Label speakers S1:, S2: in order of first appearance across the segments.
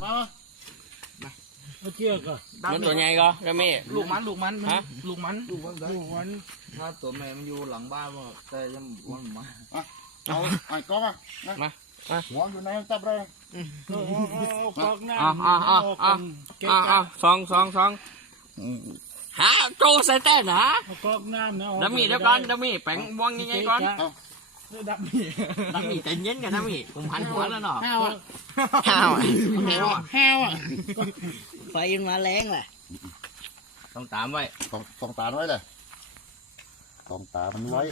S1: ป้าเอาเชือกอ่ะ
S2: มันตัวใหญ่ก็จะมี
S3: ลูกมันฮะ
S1: ลูกมัน
S3: ถ้าตัวแม่มันอยู่หลังบ้านว่าแต่ยังมันมา
S1: เอาไอ้ก๊อกอ่ะหัวอยู่ในตับเลยก๊อกหน้า
S2: สองฮะโจใส่เต้นฮะ
S1: ก๊อกน้ำนะ
S2: ดัมมี่เดี๋ยวก่อนดัมมี่แปลงวางยังไงก่อน
S1: ดับมี่
S2: ดัมมี่ใจเย็นกันดัมมี่ผมหันหัวแล้วเนาะ
S1: ห้าวอ่ะ
S2: ห้าว
S1: ห้าวอ่ะ
S4: ไฟมาแรงแหละ
S2: ต้องตามไว้
S1: สองตาไว้เลยสองตามันไว้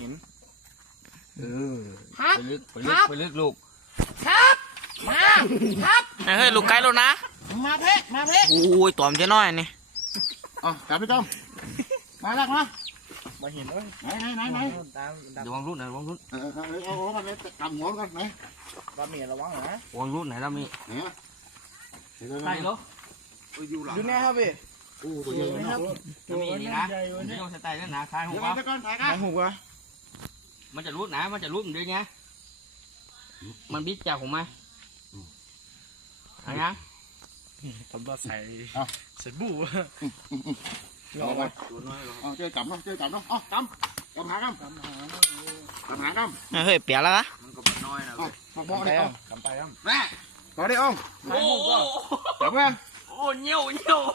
S2: ไปลึกลูกเฮ้ยลูกไก่แล้วนะ
S1: มาเพ่มาเพ่
S2: โอ้ยตอมจะน้อยนี่
S1: จับพี่ต้อมมาแล้วมา
S3: มาเห็นเลย
S1: ไหน
S2: ระวังรุ่นระวังรุ่น
S1: เอามันเลยกำหัวกันไหน
S3: บ้านเมียระวังนะ
S2: ระวังรุ่นไหนดัมมี่
S1: ใช่เหรอ
S3: อยู่แน่ครับพี่
S1: ตัวใหญ่นะครับ
S2: ดัมมี่นี่นะไม่ต้องใส่ใต้นั่นนะทายหั
S1: เดี๋ยว
S2: ว
S1: ไปก่อนถ่ายกัน
S3: หูวะ
S2: มันจะรุ่นนะมันจะรุ่นด้วยไงมันบิดจากผมไหมอะไรนะ
S3: ทำบ้าใส่บู้
S1: เอาไปเจอจับเนาะจับหากำ
S2: เฮ้ยเปียกแล้วนะ
S3: มันก็น้อยนะ
S1: มาบอกเลยเอา
S3: กำไปครับ
S1: แม่ต่อดิเอา
S2: โอ้
S1: จับเพื่อน
S2: โอ้เงี้ยว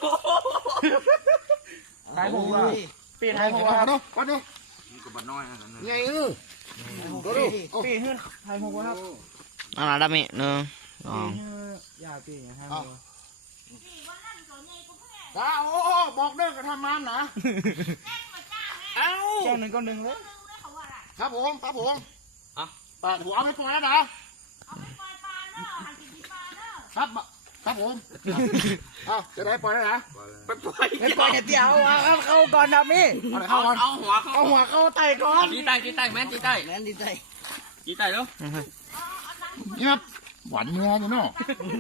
S3: ท้ายหูว่าปีน
S1: ให้
S3: ท้าย
S1: ผ
S3: หู
S1: ม
S3: ว่า
S1: มาดูมาดู
S3: มันก็น้อยนะ
S1: ไงดู
S3: ปีนขึ้นท้ายหูครับ
S2: อะไรดัมมี่หนึ่งสอง
S3: อย่าปีนครับ
S1: โอ้บอกเด้อก็ทำมันนะเอ้า
S3: เจ้าหนึ่งก็หนึ่งเลย
S1: ครับผมปาดหัวไม่ปล่อยแล้วนะครับผมจะได้ปล่อยแล้วนะ
S2: ไปปล่อย
S3: ไม่ปล่อยเดี๋ยวเข้าก่อนนะมี่
S1: เอาเลยเข้าก่อน
S2: เอาหัว
S3: เอาหัวเข้าไตก่อน
S2: จีใต้แม่จีใต้
S4: แม่นดีใจ
S2: จีใต้แล้ว
S1: นี่ครับหวานเนื้ออยู่เนาะ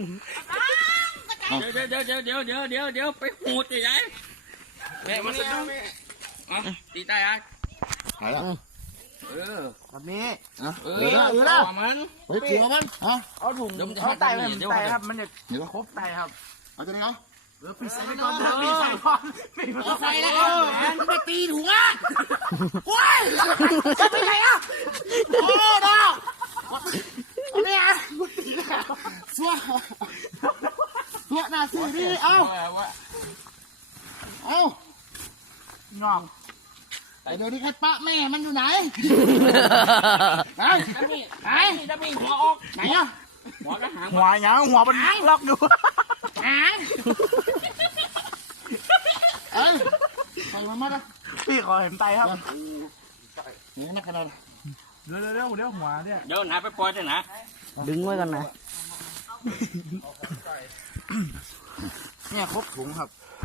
S2: เดี๋ยวไปหูดใหญ่แม่มันตีใต้อ่ะ
S1: หายแล้ว
S3: แบบนี้
S1: แล้วมันเฮ้ยเจียวมัน
S3: เอาถุงเข้าไตมันไตครับมันจะ
S1: เดี๋ยว
S3: ครบไตครับ
S1: เอาจะได้เหรอ
S3: ปีใส่ไปก่อนปีใส่ก่อนปีใส่แล้ว
S1: มันไปตีหัวโอ้ยจะไปไหนอ่ะโอ้ดอกอันนี้อ่ะสัวหน้าสีดีเอา
S3: งอก
S1: เดี๋ยวนี้ใครปะแม่มันอยู่ไหนไหน
S2: ดัมมี่หัวออก
S1: ไหนอ่ะ
S2: หัวก็หาง
S3: หัวยังหัวมันล็อกอยู่
S1: หางเอ้ยใส่มันมาละ
S3: พี่ขอเห็นไตครับ
S1: นี่นักขนาด
S3: เร็วหัวเนี่ย
S2: เดี๋ยวหนาไปปล่อยเถอะนะ
S4: ดึงไว้กันนะ
S3: เนี่ยครบถุงครับ